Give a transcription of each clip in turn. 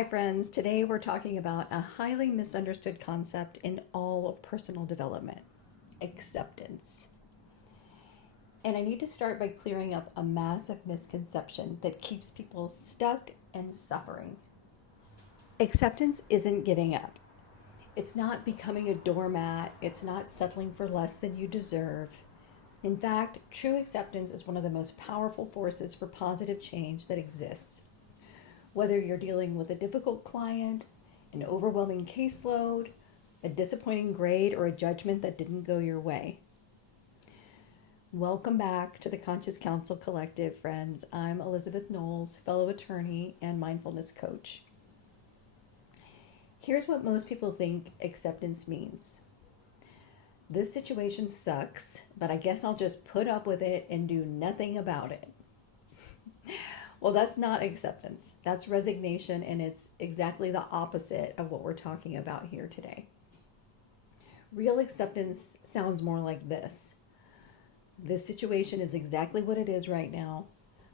Hi, friends. Today we're talking about a highly misunderstood concept in all of personal development: acceptance. And I need to start by clearing up a massive misconception that keeps people stuck and suffering. Acceptance isn't giving up, it's not becoming a doormat, it's not settling for less than you deserve. In fact, true acceptance is one of the most powerful forces for positive change that exists. Whether you're dealing with a difficult client, an overwhelming caseload, a disappointing grade, or a judgment that didn't go your way. Welcome back to the Conscious Counsel Collective, friends. I'm Elizabeth Knowles, fellow attorney and mindfulness coach. Here's what most people think acceptance means. This situation sucks, but I guess I'll just put up with it and do nothing about it. Well, that's not acceptance. That's resignation, and it's exactly the opposite of what we're talking about here today. Real acceptance sounds more like this. This situation is exactly what it is right now.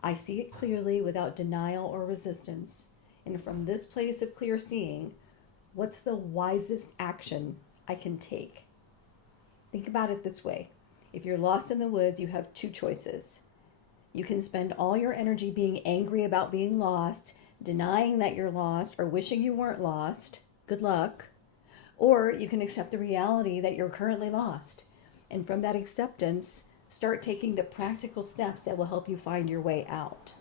I see it clearly without denial or resistance. And from this place of clear seeing, what's the wisest action I can take? Think about it this way. If you're lost in the woods, you have two choices. You can spend all your energy being angry about being lost, denying that you're lost, or wishing you weren't lost. Good luck. Or you can accept the reality that you're currently lost. And from that acceptance, start taking the practical steps that will help you find your way out.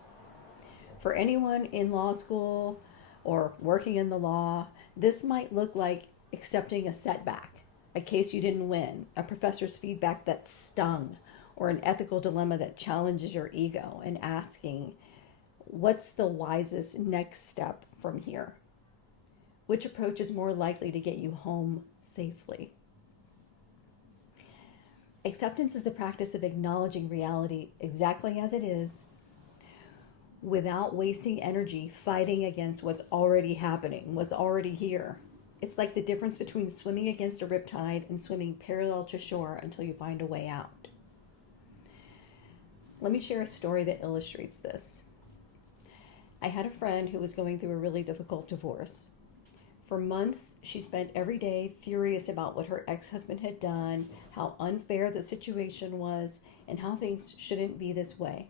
For anyone in law school or working in the law, this might look like accepting a setback, a case you didn't win, a professor's feedback that stung, or an ethical dilemma that challenges your ego, and asking, what's the wisest next step from here? Which approach is more likely to get you home safely? Acceptance is the practice of acknowledging reality exactly as it is without wasting energy fighting against what's already happening, what's already here. It's like the difference between swimming against a riptide and swimming parallel to shore until you find a way out. Let me share a story that illustrates this. I had a friend who was going through a really difficult divorce. For months, she spent every day furious about what her ex-husband had done, how unfair the situation was, and how things shouldn't be this way.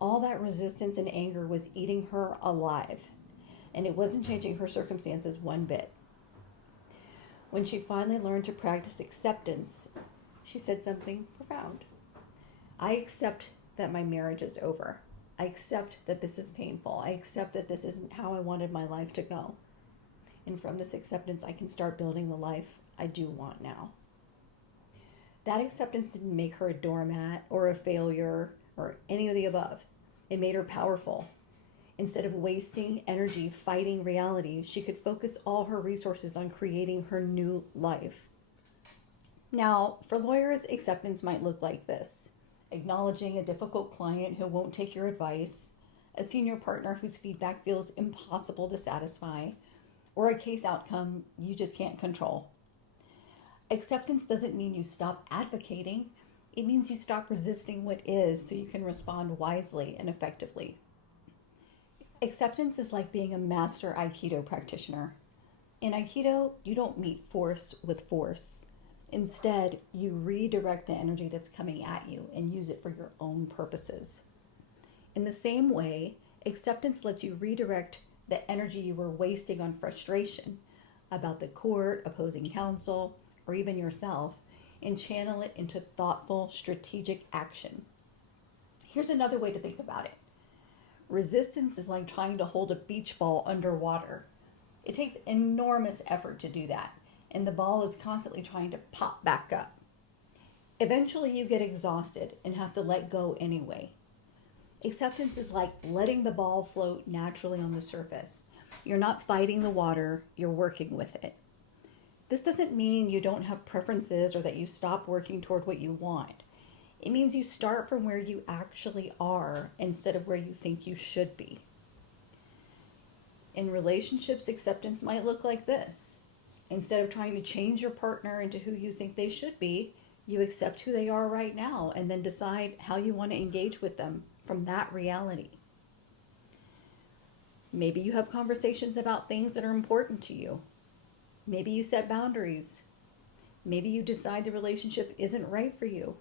All that resistance and anger was eating her alive, and it wasn't changing her circumstances one bit. When she finally learned to practice acceptance, she said something profound. I accept that my marriage is over. I accept that this is painful. I accept that this isn't how I wanted my life to go. And from this acceptance, I can start building the life I do want now. That acceptance didn't make her a doormat or a failure or any of the above. It made her powerful. Instead of wasting energy fighting reality, she could focus all her resources on creating her new life. Now, for lawyers, acceptance might look like this: acknowledging a difficult client who won't take your advice, a senior partner whose feedback feels impossible to satisfy, or a case outcome you just can't control. Acceptance doesn't mean you stop advocating. It means you stop resisting what is so you can respond wisely and effectively. Acceptance is like being a master Aikido practitioner. In Aikido, you don't meet force with force. Instead, you redirect the energy that's coming at you and use it for your own purposes. In the same way, acceptance lets you redirect the energy you were wasting on frustration about the court, opposing counsel, or even yourself, and channel it into thoughtful, strategic action. Here's another way to think about it. Resistance is like trying to hold a beach ball underwater. It takes enormous effort to do that, and the ball is constantly trying to pop back up. Eventually you get exhausted and have to let go anyway. Acceptance is like letting the ball float naturally on the surface. You're not fighting the water, you're working with it. This doesn't mean you don't have preferences or that you stop working toward what you want. It means you start from where you actually are instead of where you think you should be. In relationships, acceptance might look like this. Instead of trying to change your partner into who you think they should be, you accept who they are right now and then decide how you want to engage with them from that reality. Maybe you have conversations about things that are important to you. Maybe you set boundaries. Maybe you decide the relationship isn't right for you.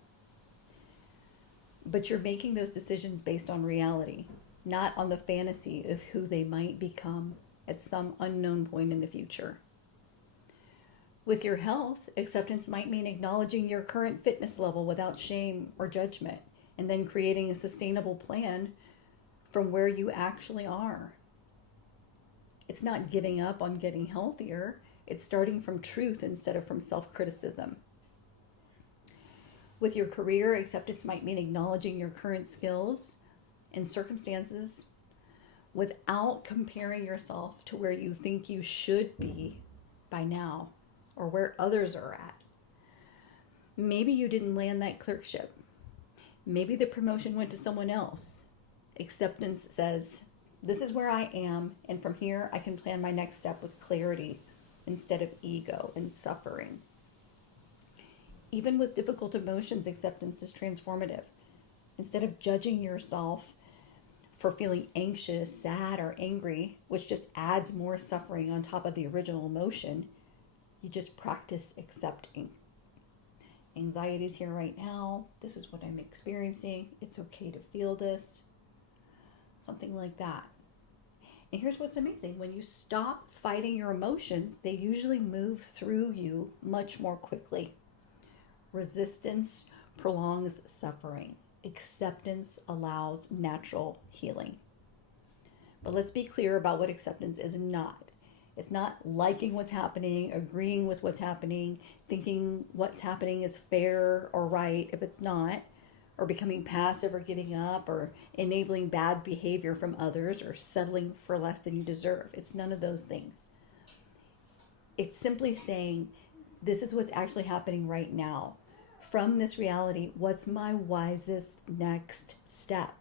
But you're making those decisions based on reality, not on the fantasy of who they might become at some unknown point in the future. With your health, acceptance might mean acknowledging your current fitness level without shame or judgment, and then creating a sustainable plan from where you actually are. It's not giving up on getting healthier. It's starting from truth instead of from self-criticism. With your career, acceptance might mean acknowledging your current skills and circumstances without comparing yourself to where you think you should be by now or where others are at. Maybe you didn't land that clerkship. Maybe the promotion went to someone else. Acceptance says, this is where I am, and from here I can plan my next step with clarity instead of ego and suffering. Even with difficult emotions, acceptance is transformative. Instead of judging yourself for feeling anxious, sad, or angry, which just adds more suffering on top of the original emotion, you just practice accepting. Anxiety is here right now. This is what I'm experiencing. It's okay to feel this. Something like that. And here's what's amazing. When you stop fighting your emotions, they usually move through you much more quickly. Resistance prolongs suffering. Acceptance allows natural healing. But let's be clear about what acceptance is not. It's not liking what's happening, agreeing with what's happening, thinking what's happening is fair or right if it's not, or becoming passive or giving up or enabling bad behavior from others or settling for less than you deserve. It's none of those things. It's simply saying, this is what's actually happening right now. From this reality, what's my wisest next step?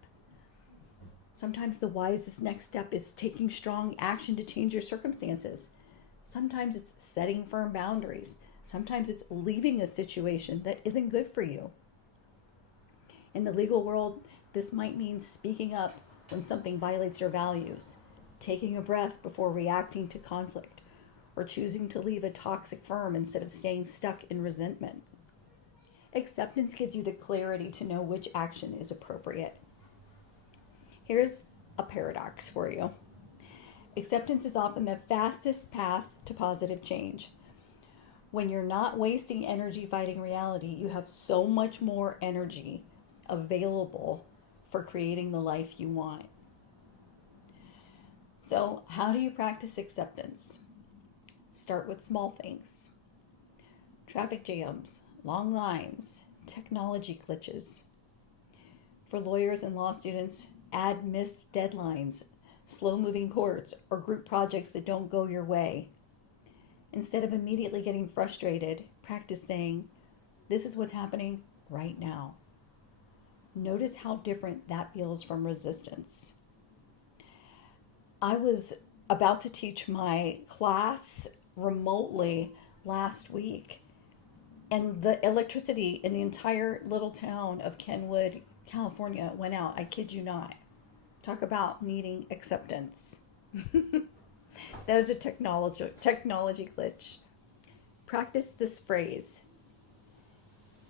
Sometimes the wisest next step is taking strong action to change your circumstances. Sometimes it's setting firm boundaries. Sometimes it's leaving a situation that isn't good for you. In the legal world, this might mean speaking up when something violates your values, taking a breath before reacting to conflict, or choosing to leave a toxic firm instead of staying stuck in resentment. Acceptance gives you the clarity to know which action is appropriate. Here's a paradox for you. Acceptance is often the fastest path to positive change. When you're not wasting energy fighting reality, you have so much more energy available for creating the life you want. So, how do you practice acceptance? Start with small things. Traffic jams, long lines, technology glitches. For lawyers and law students, add missed deadlines, slow-moving courts, or group projects that don't go your way. Instead of immediately getting frustrated, practice saying, this is what's happening right now. Notice how different that feels from resistance. I was about to teach my class remotely last week, and the electricity in the entire little town of Kenwood, California went out. I kid you not. Talk about needing acceptance. That is a technology glitch. Practice this phrase.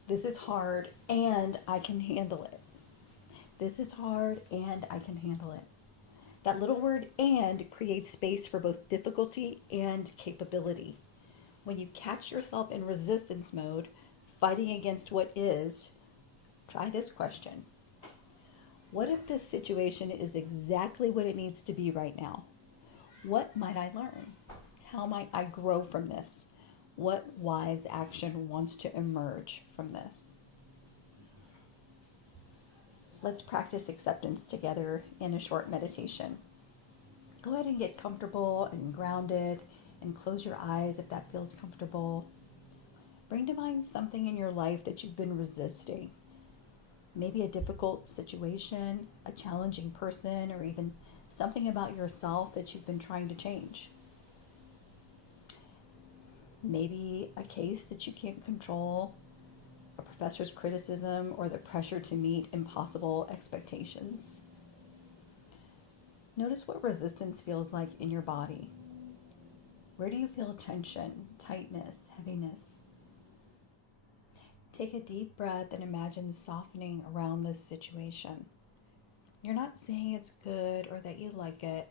This is hard and I can handle it. This is hard and I can handle it. That little word and creates space for both difficulty and capability. When you catch yourself in resistance mode, fighting against what is, try this question. What if this situation is exactly what it needs to be right now? What might I learn? How might I grow from this? What wise action wants to emerge from this? Let's practice acceptance together in a short meditation. Go ahead and get comfortable and grounded and close your eyes if that feels comfortable. Bring to mind something in your life that you've been resisting. Maybe a difficult situation, a challenging person, or even something about yourself that you've been trying to change. Maybe a case that you can't control, a professor's criticism, or the pressure to meet impossible expectations. Notice what resistance feels like in your body. Where do you feel tension, tightness, heaviness? Take a deep breath and imagine softening around this situation. You're not saying it's good or that you like it.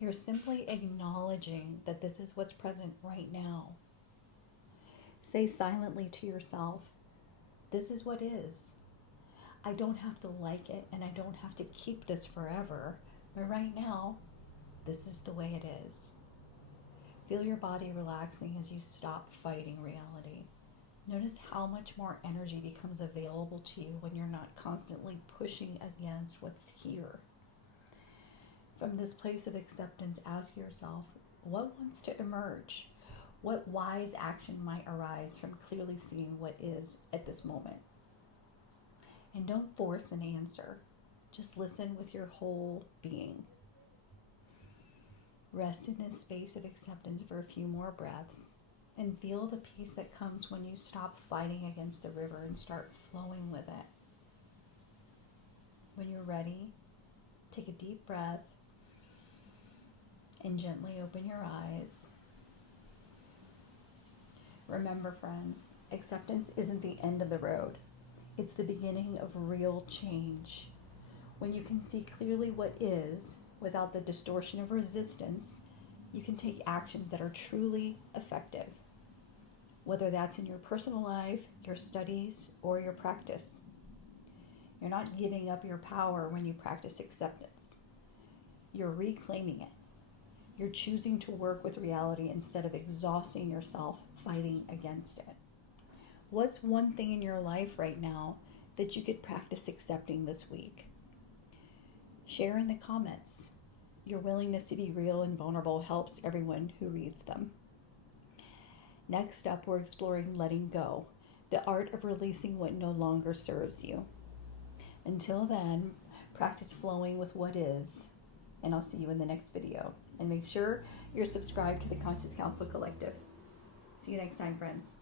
You're simply acknowledging that this is what's present right now. Say silently to yourself, this is what is. I don't have to like it and I don't have to keep this forever, but right now, this is the way it is. Feel your body relaxing as you stop fighting reality. Notice how much more energy becomes available to you when you're not constantly pushing against what's here. From this place of acceptance, ask yourself, what wants to emerge? What wise action might arise from clearly seeing what is at this moment? And don't force an answer. Just listen with your whole being. Rest in this space of acceptance for a few more breaths and feel the peace that comes when you stop fighting against the river and start flowing with it. When you're ready, take a deep breath and gently open your eyes. Remember, friends, acceptance isn't the end of the road. It's the beginning of real change. When you can see clearly what is, without the distortion of resistance, you can take actions that are truly effective. Whether that's in your personal life, your studies, or your practice. You're not giving up your power when you practice acceptance. You're reclaiming it. You're choosing to work with reality instead of exhausting yourself fighting against it. What's one thing in your life right now that you could practice accepting this week? Share in the comments. Your willingness to be real and vulnerable helps everyone who reads them. Next up, we're exploring letting go, the art of releasing what no longer serves you. Until then, practice flowing with what is, and I'll see you in the next video. And make sure you're subscribed to the Conscious Counsel Collective. See you next time, friends.